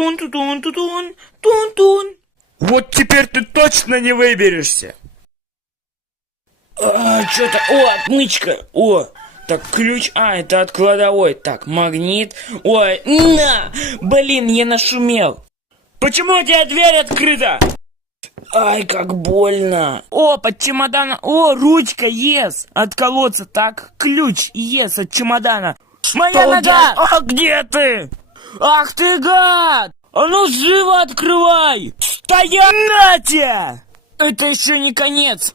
Тун-тун-тун-тун, тун-тун. Вот теперь ты точно не выберешься. Что-то... О, отмычка. О, так, ключ. Это от кладовой. Так, магнит. Ой, на! Блин, я нашумел. Почему у тебя дверь открыта? Ай, как больно. О, под чемоданом. О, ручка, ес. От колодца, так. Ключ, ес, от чемодана. Моя нога! А где ты? Ах ты гад! А ну живо открывай! Стоять! На тебя! Это еще не конец.